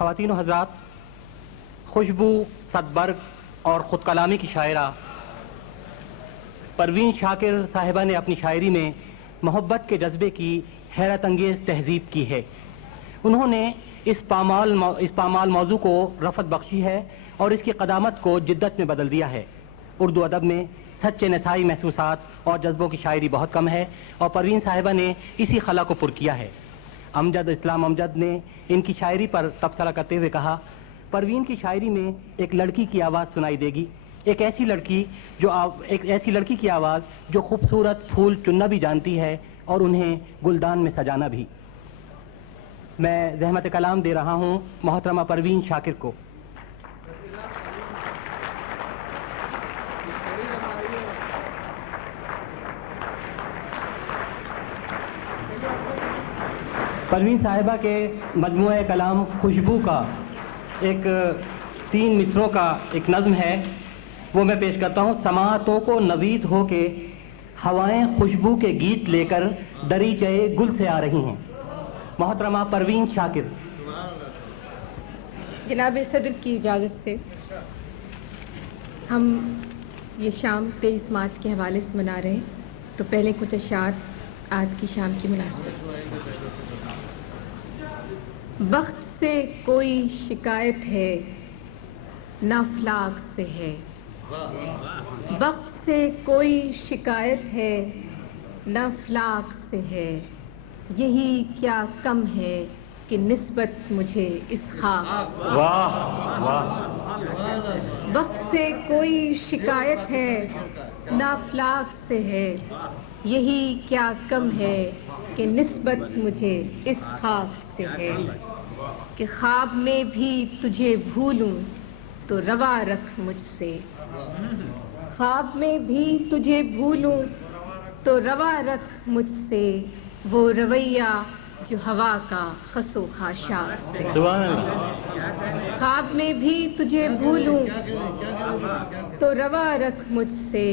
خواتین و حضرات، خوشبو صدبرگ اور خود کلامی کی شاعرہ پروین شاکر صاحبہ نے اپنی شاعری میں محبت کے جذبے کی حیرت انگیز تہذیب کی ہے۔ انہوں نے اس پامال موضوع کو رفعت بخشی ہے اور اس کی قدامت کو جدت میں بدل دیا ہے۔ اردو ادب میں سچے نسائی محسوسات اور جذبوں کی شاعری بہت کم ہے اور پروین صاحبہ نے اسی خلا کو پر کیا ہے۔ امجد اسلام امجد نے ان کی شاعری پر تبصرہ کرتے ہوئے کہا، پروین کی شاعری میں ایک لڑکی کی آواز سنائی دے گی، ایک ایسی لڑکی کی آواز جو خوبصورت پھول چننا بھی جانتی ہے اور انہیں گلدان میں سجانا بھی۔ میں زحمت کلام دے رہا ہوں محترمہ پروین شاکر کو۔ پروین صاحبہ کے مجموعہ کلام خوشبو کا ایک 3 مصروں کا ایک نظم ہے، وہ میں پیش کرتا ہوں۔ سماعتوں کو نوید ہو کے ہوائیں خوشبو کے گیت لے کر دریچے گل سے آ رہی ہیں۔ محترمہ پروین شاکر۔ جناب صدر کی اجازت سے ہم یہ شام 23 مارچ کے حوالے سے منا رہے ہیں، تو پہلے کچھ اشعار آج کی شام کی مناسبت۔ وقت سے کوئی شکایت ہے نہ افلاک سے ہے، وقت سے کوئی شکایت ہے نہ افلاک سے ہے، یہی کیا کم ہے کہ نسبت مجھے اس خاک۔ وقت سے کوئی شکایت ہے نہ افلاک سے ہے، یہی کیا کم ہے کہ نسبت مجھے اس خاک سے ہے، کہ خواب میں بھی تجھے بھولوں تو روا رکھ مجھ سے، خواب میں بھی تجھے بھولوں تو روا رکھ مجھ سے، وہ رویہ جو ہوا کا خس و خاشاک سے۔ خواب میں بھی تجھے بھولوں تو روا رکھ مجھ سے،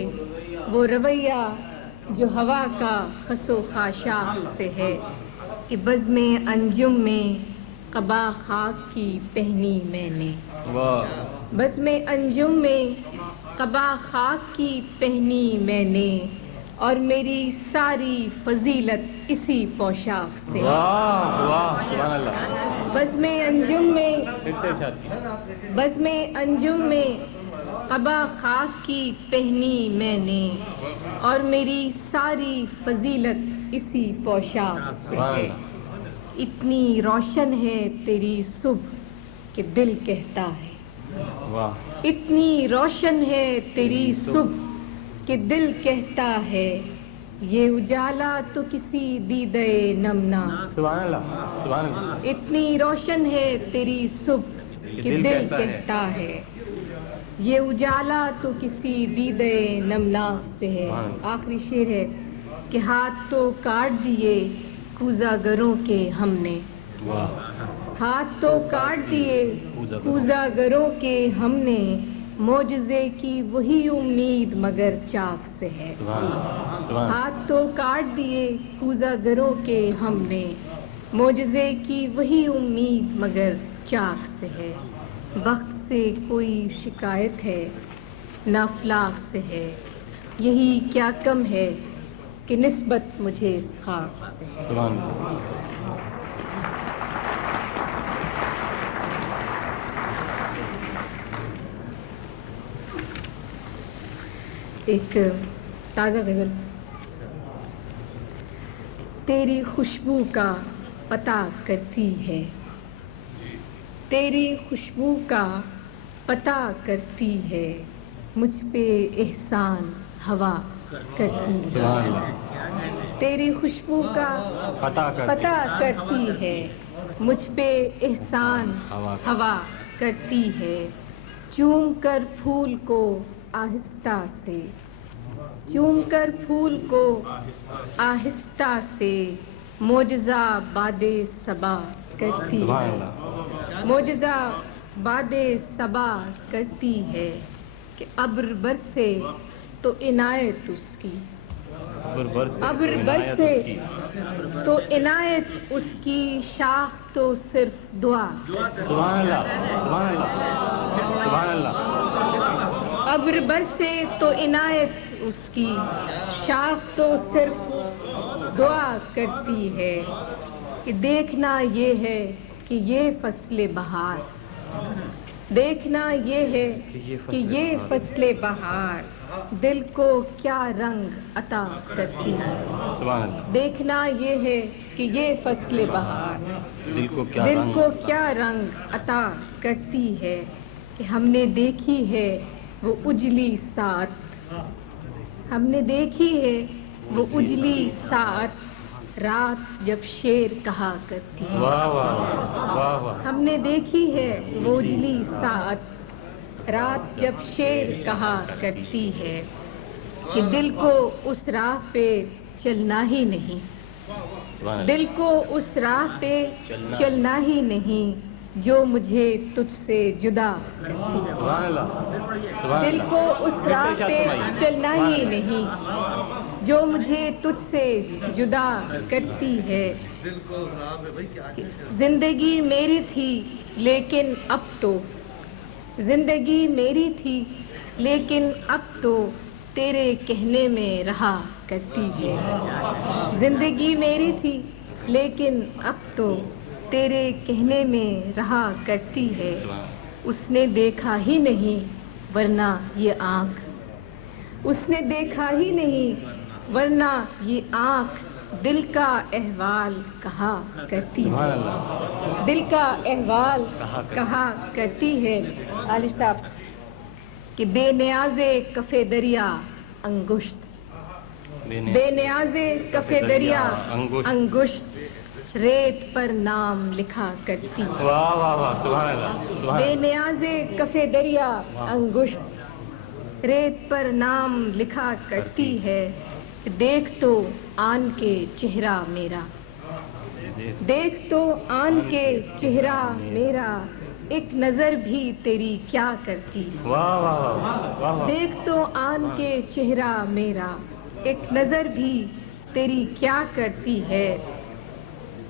وہ رویہ جو ہوا کا خس و خاشاک سے ہے، کہ بزم انجم میں قبا خاک کی پہنی میں نے، بزم انجم میں قبا خاک کی پہنی میں نے، اور میری ساری فضیلت اسی پوشاک سے۔ بزم انجم میں قبا خاک کی پہنی میں نے، اور میری ساری فضیلت اسی پوشاک سے ہے، اتنی روشن ہے تیری صبح کہ دل کہتا ہے، اتنی روشن ہے تیری صبح کہ دل کہتا ہے، یہ اجالا تو کسی دیدے نمنا، اتنی روشن ہے تیری صبح کہ دل کہتا ہے، یہ اجالا تو کسی دیدے نمنا سے ہے۔ آخری شعر ہے کہ ہاتھ تو کاٹ دیے کوزہ گروں کے ہم نے، ہاتھ تو کاٹ دیے کوزہ گروں کے ہم نے، معجزے کی وہی امید مگر چاک سے ہے، ہاتھ تو کاٹ دیے کوزہ گروں کے ہم نے، معجزے کی وہی امید مگر چاک سے ہے، وقت سے کوئی شکایت ہے نہ افلاک سے ہے، یہی کیا کم ہے کہ نسبت مجھے اس خاک سے ہے۔ ایک تازہ غزل۔ تیری خوشبو کا پتہ کرتی ہے، تیری خوشبو کا پتہ کرتی ہے، مجھ پہ احسان ہوا کرتی ہے، تیری خوشبو کا پتہ کرتی ہے، مجھ پہ احسان ہوا کرتی ہے، چوم کر پھول کو آہستہ سے، چوم کر پھول کو آہستہ سے، معجزہ باد صبا کرتی ہے، معجزہ باد صبا کرتی ہے، کہ ابر برسے تو عنایت اس کی، ابر برسے تو عنایت اس کی، شاخ تو صرف دعا سبحان اللہ سبحان اللہ سبحان اللہ ابر برسے تو عنایت اس کی شاخ تو صرف دعا کرتی ہے کہ دیکھنا یہ ہے کہ یہ فصل بہار دیکھنا یہ ہے کہ یہ فصل بہار دل کو کیا رنگ عطا کرتی ہے سبحان اللہ دیکھنا یہ ہے کہ یہ فصل بہار دل کو کیا رنگ عطا کرتی ہے کہ ہم نے دیکھی ہے وہ اجلی ساعت ہم نے دیکھی ہے وہ اجلی ساعت رات جب شیر کہا کرتی ہے واہ واہ واہ واہ ہم نے دیکھی ہے وہ اجلی ساعت رات جب شیر کہا کرتی ہے کہ دل کو اس راہ پہ چلنا ہی نہیں سبحان اللہ دل کو اس راہ پہ چلنا ہی نہیں جو مجھے تجھ سے جدا کرتی ہے سبحان اللہ سبحان دل اللہ کو اس راہ پہ چلنا ہی نہیں جو مجھے تجھ سے جدا کرتی ہے زندگی میری تھی لیکن اب تو زندگی میری تھی لیکن اب تو تیرے کہنے میں رہا کرتی ہے زندگی میری تھی لیکن اب تو تیرے کہنے میں رہا کرتی ہے اس نے دیکھا ہی نہیں ورنہ یہ آنکھ اس نے دیکھا ہی نہیں ورنہ یہ آنکھ دل کا احوال کہا کرتی سبحان ہے اللہ دل کا احوال کہا کرتی ہے علی صاحب کہ بے نیاز کف دریا انگشت بے نیاز کف دریا انگشت ریت پر نام لکھا کرتی ہے واہ واہ واہ سبحان اللہ سبحان بے اللہ نیاز کف دریا انگشت ریت پر نام لکھا کرتی ہے دیکھ تو آن کے چہرہ میرا دیکھ تو آن کے چہرہ میرا ایک نظر بھی تیری کیا کرتی واہ واہ واہ واہ دیکھ تو آن کے چہرہ میرا ایک نظر بھی تیری کیا کرتی ہے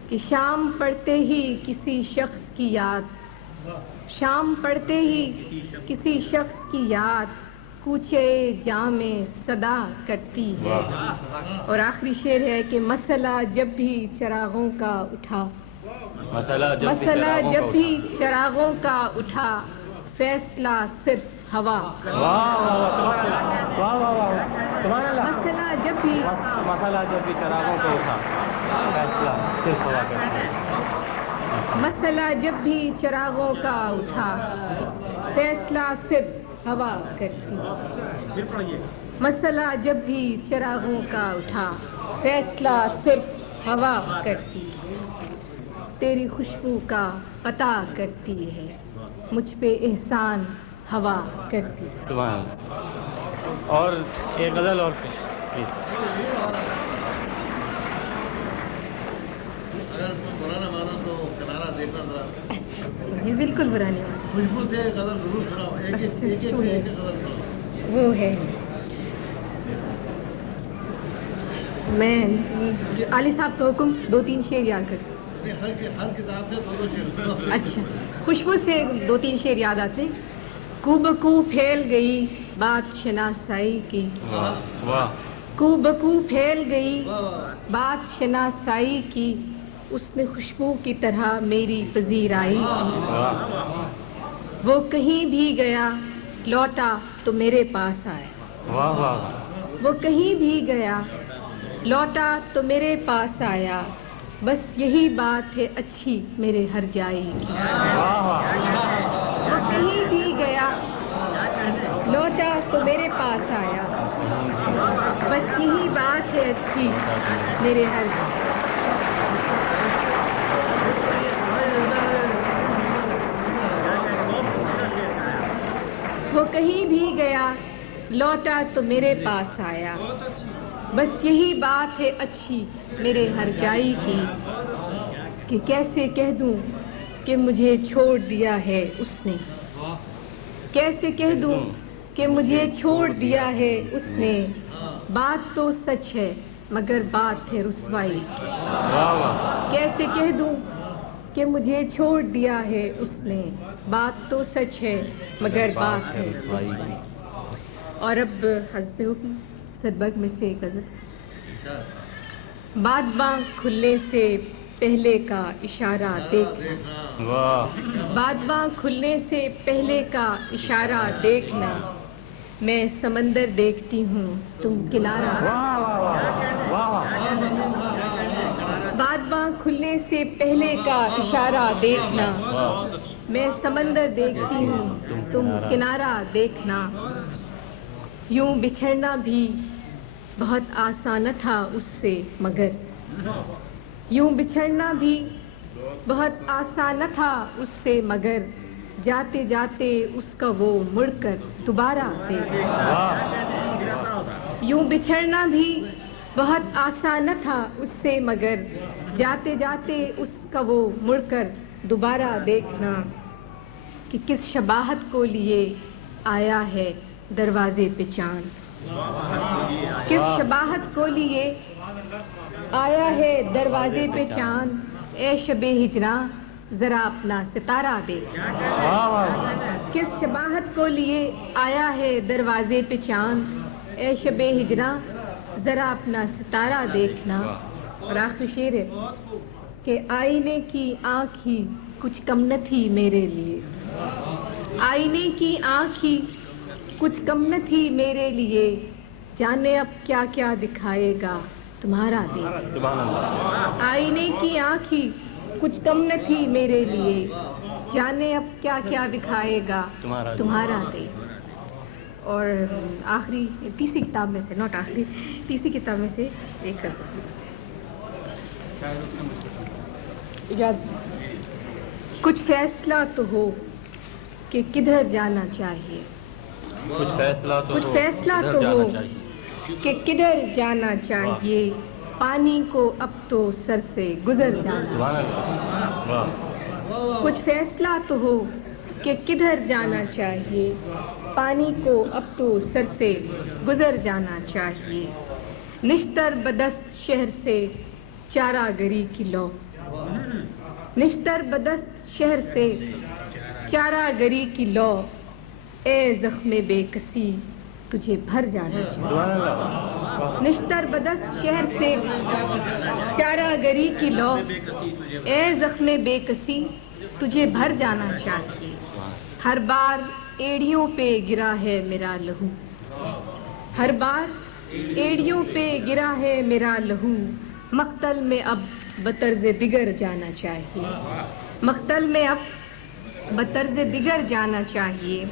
کہ شام پڑتے ہی کسی شخص کی یاد شام پڑتے ہی کسی شخص کی یاد کوچے جامے صدا کرتی ہے اور آخری شعر ہے کہ مسئلہ جب بھی چراغوں کا اٹھا مسئلہ جب بھی چراغوں کا اٹھا فیصلہ صرف ہوا مسئلہ جب بھی چراغوں کو اٹھا فیصلہ صرف ہوا کرتا ہے مسئلہ جب بھی چراغوں کا اٹھا فیصلہ صرف ہوا کرتی مسئلہ جب بھی چراغوں کا اٹھا فیصلہ صرف ہوا کرتی تیری خوشبو کا پتہ کرتی ہے مجھ پہ احسان ہوا کرتی سبحان اللہ اور ایک غزل اور یہ بالکل برا نہیں وہ ہے میں علی صاحب کا حکم 2-3 شعر یاد کر اچھا خوشبو سے 2-3 شعر یاد آتے کو بکو پھیل گئی بات شناسائی کی کو بکو پھیل گئی بات شناسائی کی اس نے خوشبو کی طرح میری پذیرائی کی وہ کہیں بھی گیا لوٹا تو میرے پاس آیا وہ کہیں بھی گیا لوٹا تو میرے پاس آیا بس یہی بات ہے اچھی میرے ہر جائی کی وہ کہیں بھی گیا لوٹا تو میرے پاس آیا بس یہی بات ہے اچھی میرے ہر وہ کہیں بھی گیا لوٹا تو میرے پاس آیا بس یہی بات ہے اچھی میرے ہر جائی کی کہ کیسے کہہ دوں کہ مجھے چھوڑ دیا ہے اس نے کیسے کہہ دوں کہ مجھے چھوڑ دیا ہے اس نے بات تو سچ ہے مگر بات ہے رسوائی کی کیسے کہہ دوں کہ مجھے چھوڑ دیا ہے اس نے، بات تو سچ ہے مگر بات ہے رسوائی۔ اور اب حسب حکم صدبرگ میں سے ایک غزل۔ بادباں کھلنے سے پہلے کا اشارہ دیکھنا، بادباں کھلنے سے پہلے کا اشارہ دیکھنا، میں سمندر دیکھتی ہوں تم کنارہ۔ بادباں کھلنے سے پہلے کا اشارہ دیکھنا، میں سمندر دیکھتی ہوں تم کنارہ دیکھنا۔ یوں بچھڑنا بھی بہت آسان تھا اس سے مگر، یوں بچھڑنا بھی بہت آسان تھا اس سے مگر، جاتے جاتے اس کا وہ مڑ کر دوبارہ دیکھنا۔ یوں بچھڑنا بھی بہت آسان تھا اس سے مگر، جاتے جاتے اس کا وہ مڑ کر دوبارہ دیکھنا۔ کہ کس شباہت کو لیے آیا ہے دروازے پہ چاند، کس شباہت کو لیے آیا ہے دروازے پہ چاند، اے شب ہجراں ذرا اپنا ستارہ دیکھ۔ کس شباہت کو لیے آیا ہے دروازے پہ چاند، اے شب ہجراں ذرا اپنا ستارہ دیکھنا۔ اور آخری شعر ہے کہ آئینے کی آنکھ ہی کچھ کم نہ تھی میرے لیے، آئینے کی آنکھ ہی کچھ کم نہ تھی میرے لیے، جانے اب کیا کیا دکھائے گا تمہارا دیکھ۔ آئینے کی آنکھ ہی کچھ کم نہ تھی میرے لیے، جانے اب کیا کیا دکھائے گا تمہارا دیکھ۔ اور آخری تیسری کتاب میں سے، نوٹ آخری، تیسری کتاب میں سے ایک کچھ فیصلہ تو ہو کہ کدھر جانا چاہیے، کچھ فیصلہ تو ہو کہ کدھر جانا چاہیے، پانی کو اب تو سر سے گزر جانا۔ کچھ فیصلہ تو ہو کہ کدھر جانا چاہیے، پانی کو اب تو سر سے گزر جانا چاہیے۔ نشتر بدست شہر سے چارہ گری کی لو، نشتر بدست شہر سے چارہ گری کی لو، اے زخم بے کسی تجھے بھر جانا چاہیے۔ نشتر بدست شہر سے چارہ گری کی لو، اے زخم بے کسی تجھے بھر جانا چاہیے۔ ہر بار ایڑیوں پہ گرا ہے میرا لہو، ہر بار ایڑیوں پہ گرا ہے میرا لہو، مقتل میں اب بطرز دیگر جانا چاہیے، مقتل میں اب بطرز دیگر جانا چاہیے۔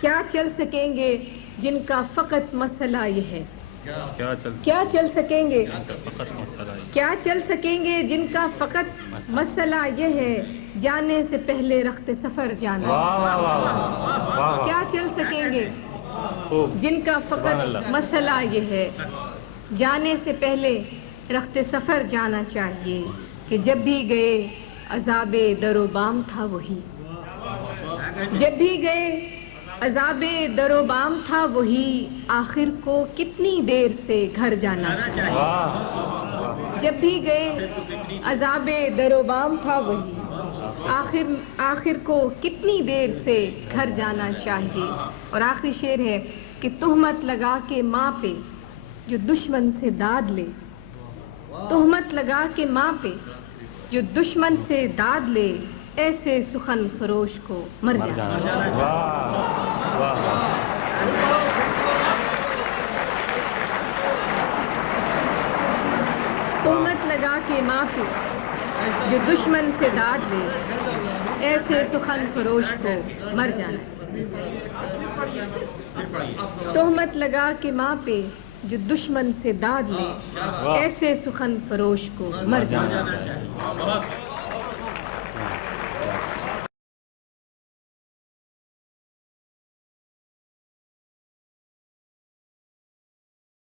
کیا چل سکیں گے جن کا فقط مسئلہ یہ ہے، کیا چل سکیں گے، کیا چل سکیں گے جن کا فقط مسئلہ یہ ہے، جانے سے پہلے رخت سفر جانا۔ کیا چل سکیں گے جن کا فقط مسئلہ یہ ہے، جانے سے پہلے رخت سفر جانا چاہیے۔ کہ جب بھی گئے عذاب در و بام تھا وہی، جب بھی گئے عذاب در و بام تھا وہی، آخر کو کتنی دیر سے گھر جانا چاہیے۔ جب بھی گئے عذاب در و بام تھا وہی، آخر کو کتنی دیر سے گھر جانا چاہیے۔ اور آخری شعر ہے کہ تہمت لگا کے ماں پہ جو دشمن سے داد لے، تہمت لگا کے ماں پہ جو دشمن سے داد لے، ایسے سخن فروش کو مر جانا۔ تہمت لگا کے ماں پہ جو دشمن سے داد لے، ایسے سخن فروش کو مر جانا۔ تہمت لگا کے ماں پہ جو دشمن سے داد لے، ایسے سخن فروش کو مر جانا۔